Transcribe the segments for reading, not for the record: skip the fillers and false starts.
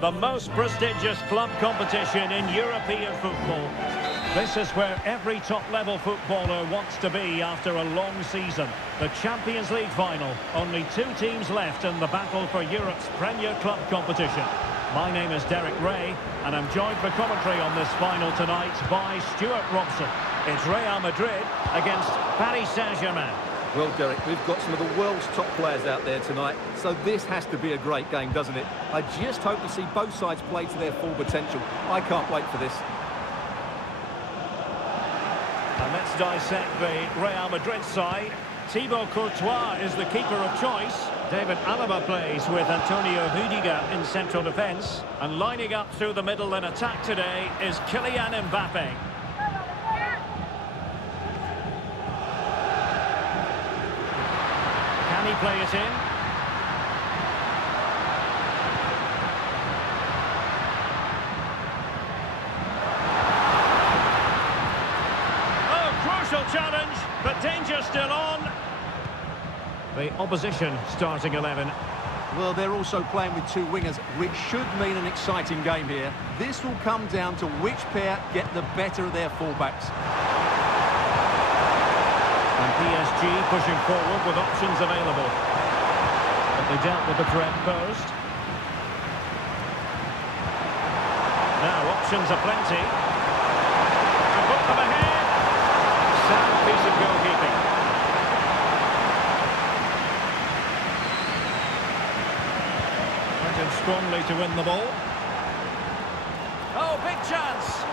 the most prestigious club competition in European football. This is where every top-level footballer wants to be after a long season. The Champions League final. Only two teams left in the battle for Europe's Premier Club competition. My name is Derek Ray, and I'm joined for commentary on this final tonight by Stuart Robson. It's Real Madrid against Paris Saint-Germain. Well, Derek, we've got some of the world's top players out there tonight, so this has to be a great game, doesn't it? I just hope to see both sides play to their full potential. I can't wait for this. And let's dissect the Real Madrid side. Thibaut Courtois is the keeper of choice. David Alaba plays with Antonio Rudiger in central defence. And lining up through the middle in attack today is Kylian Mbappe. Can he play it in? Oh, crucial challenge, but danger still on. The opposition starting 11. Well, they're also playing with two wingers, which should mean an exciting game here. This will come down to which pair get the better of their fullbacks. And PSG pushing forward with options available. But they dealt with the threat posed. Now options are plenty. And put them ahead. Sound piece of goalkeeping. Went in strongly to win the ball. Oh, big chance.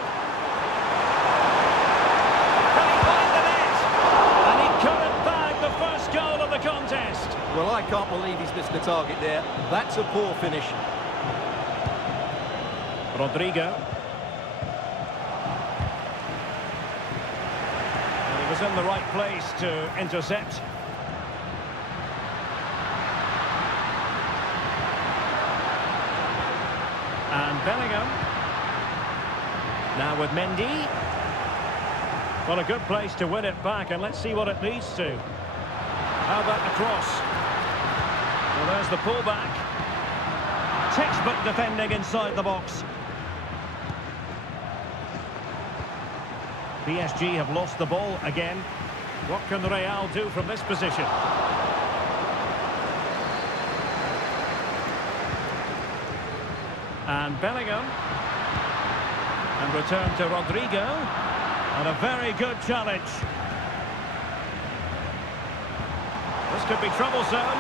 Contest. Well, I can't believe he's missed the target there. That's a poor finish. Rodrigo. And he was in the right place to intercept. And Bellingham. Now with Mendy. Well, a good place to win it back, and let's see what it leads to. How about the cross? Well, there's the pullback. Textbook defending inside the box. PSG have lost the ball again. What can Real do from this position? And Bellingham. And return to Rodrigo. And a very good challenge. This could be troublesome.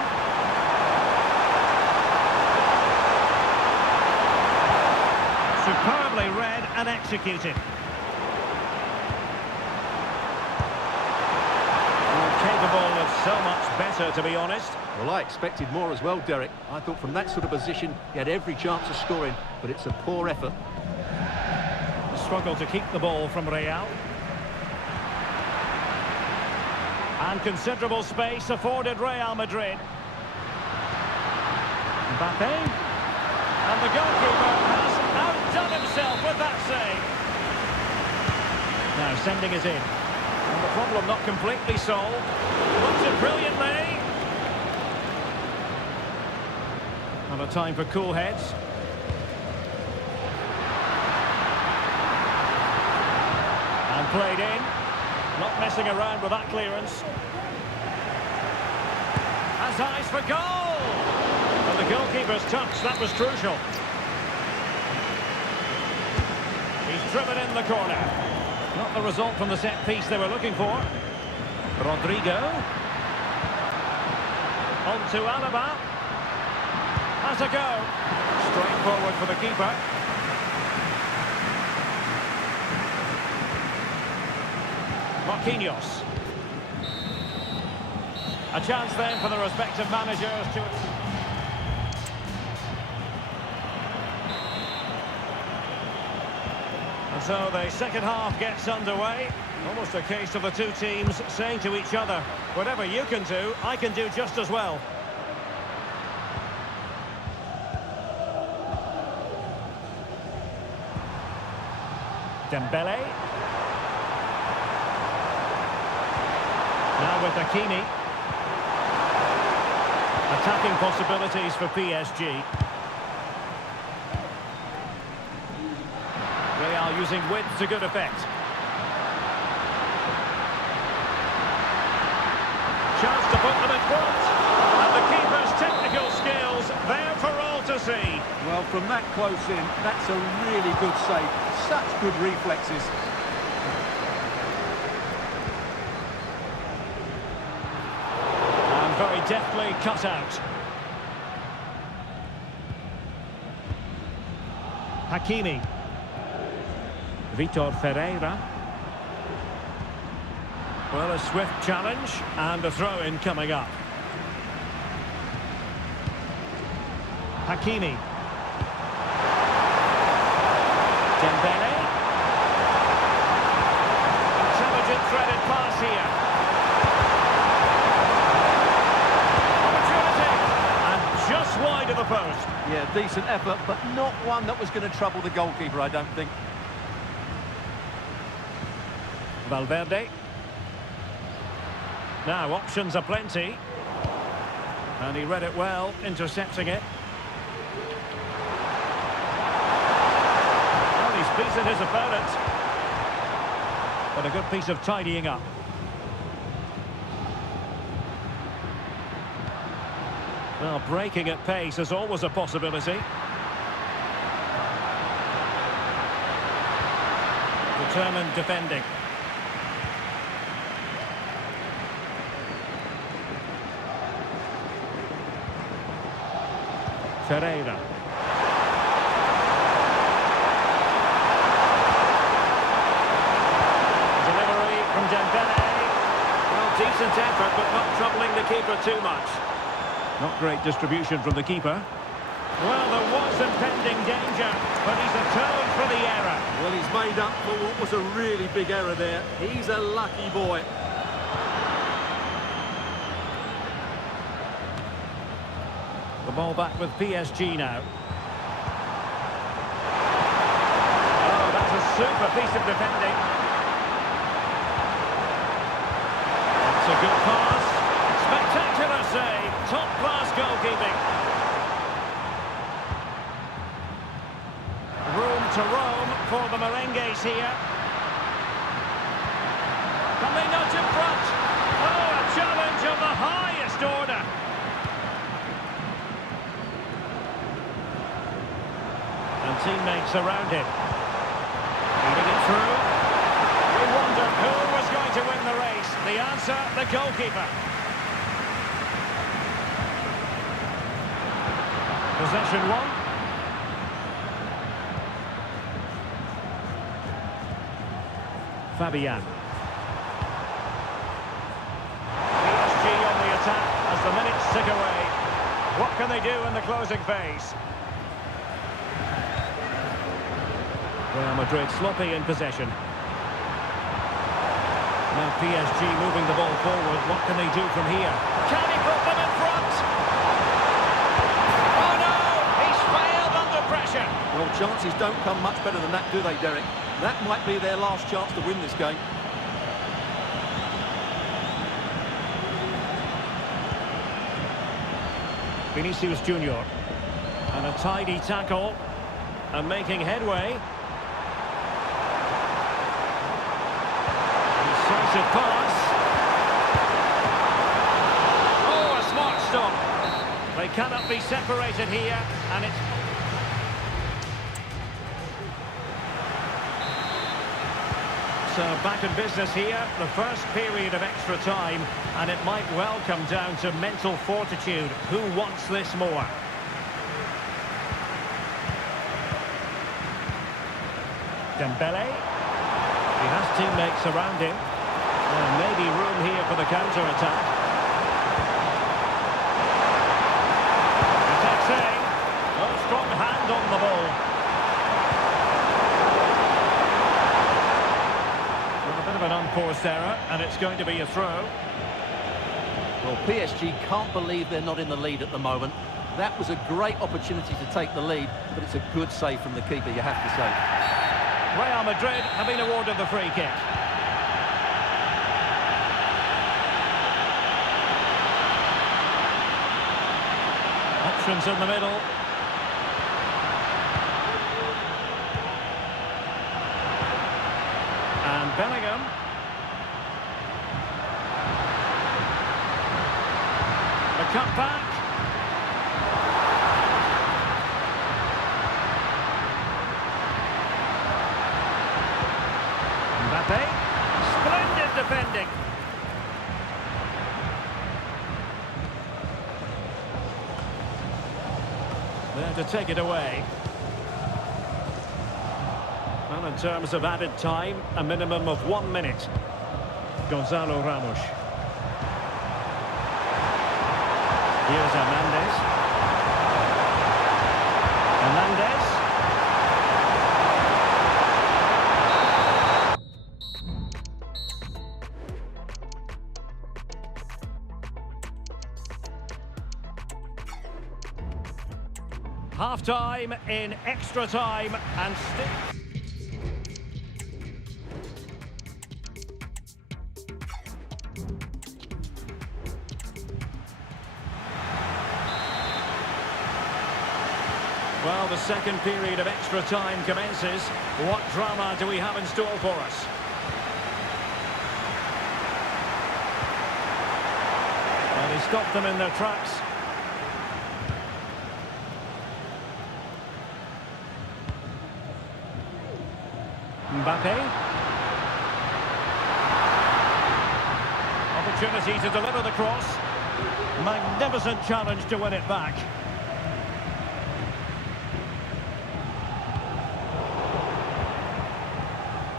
Superbly read and executed. Capable of so much better, to be honest. Well, I expected more as well, Derek. I thought from that sort of position he had every chance of scoring, but it's a poor effort. Struggle to keep the ball from Real. And considerable space afforded Real Madrid. Mbappe. And the goalkeeper has outdone himself with that save. Now sending it in. And the problem not completely solved. Looks it brilliantly. And a time for cool heads. And played in. Not messing around with that clearance. Has eyes for goal! And the goalkeeper's touch, that was crucial. He's driven in the corner. Not the result from the set piece they were looking for. Rodrigo. On to Alaba. Has a go. Straight forward for the keeper. Marquinhos. A chance then for the respective managers to... And so the second half gets underway. Almost a case of the two teams saying to each other, whatever you can do, I can do just as well. Dembele. Now with Hakimi. Attacking possibilities for PSG. now, using width to good effect. Chance to put them in front. And the keeper's technical skills there for all to see. Well, from that close in, that's a really good save. Such good reflexes. And very deftly cut out. Hakimi. Vitor Ferreira. Well, a swift challenge and a throw-in coming up. Hakimi. Dembele. Intelligent threaded pass here. Opportunity. And just wide of the post. Yeah, decent effort, but not one that was going to trouble the goalkeeper, I don't think. Valverde. Now, options are plenty. And he read it well, intercepting it. Well, he's beaten his opponent. But a good piece of tidying up. Well, breaking at pace is always a possibility. Determined defending. Ferreira. Delivery from Dembele. Well, decent effort, but not troubling the keeper too much. Not great distribution from the keeper. Well, there was impending danger, but he's atoned for the error. Well, he's made up for what was a really big error there. He's a lucky boy. The ball back with PSG now. Oh, that's a super piece of defending. That's a good pass. Spectacular save. Top-class goalkeeping. Room to roam for the merengues here. Can they nudge in front? Oh, a challenge of the highest order. And teammates around him. Feeding it through. We wondered who was going to win the race. The answer, the goalkeeper. Possession one. Fabian. PSG on the attack as the minutes tick away. What can they do in the closing phase? Real Madrid sloppy in possession. Now PSG moving the ball forward. What can they do from here? Can he put them in front? Oh no! He's failed under pressure. Well, chances don't come much better than that, do they, Derek? That might be their last chance to win this game. Vinicius Junior. And a tidy tackle. And making headway. Decisive pass. Oh, a smart stop. They cannot be separated here, and it's... So back in business here, the first period of extra time, and it might well come down to mental fortitude. Who wants this more? Dembele. He has teammates around him. Well, maybe room here for the counter-attack. Attacking. Oh, strong hand on the ball. Well, a bit of an unforced error, and it's going to be a throw. Well, PSG can't believe they're not in the lead at the moment. That was a great opportunity to take the lead, but it's a good save from the keeper, you have to say. Real Madrid have been awarded the free kick. Options in the middle. Bellingham. The cutback. Mbappe. Splendid defending. There to take it away. Well, in terms of added time, a minimum of 1 minute. Gonzalo Ramos. Here's Hernandez. Hernandez. Half-time in extra time and still... Well, the second period of extra time commences. What drama do we have in store for us? Well, he stopped them in their tracks. Mbappe. Opportunity to deliver the cross. Magnificent challenge to win it back.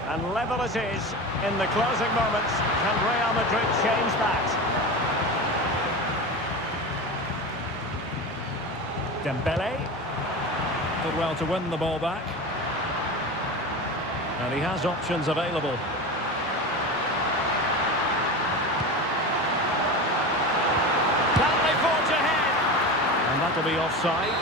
And level it is in the closing moments. Can Real Madrid change that? Dembele. Did well to win the ball back. And he has options available. Can they forge ahead? And that'll be offside.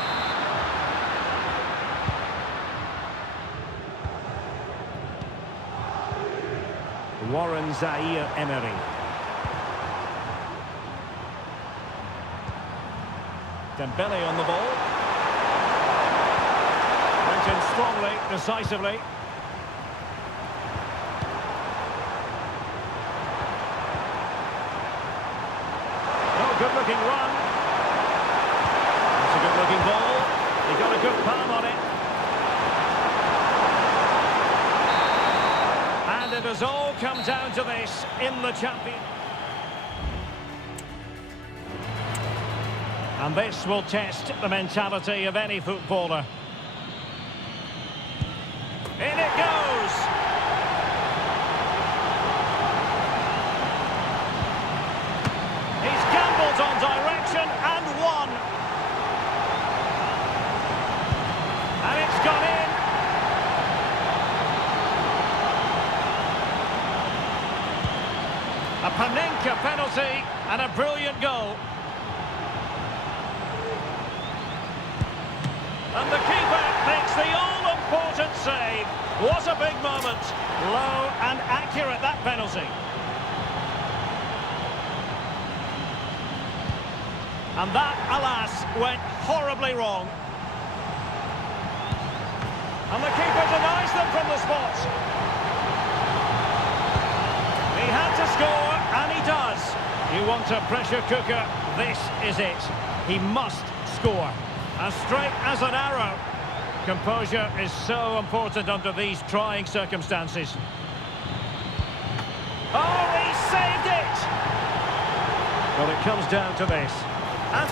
Warren Zaire-Emery. Dembele on the ball. Went in strongly, decisively. Oh, good-looking run. That's a good-looking ball. He got a good palm on it. And it has all come down to this in the champion. And this will test the mentality of any footballer. In it goes! He's gambled on direction and won. And it's gone in. A Panenka penalty and a brilliant goal. And the keeper makes the all-important save. What a big moment. Low and accurate, that penalty. And that, alas, went horribly wrong. And the keeper denies them from the spot. He had to score, and he does. You want a pressure cooker, this is it. He must score. As straight as an arrow. Composure is so important under these trying circumstances. Oh, he saved it! Well, it comes down to this. And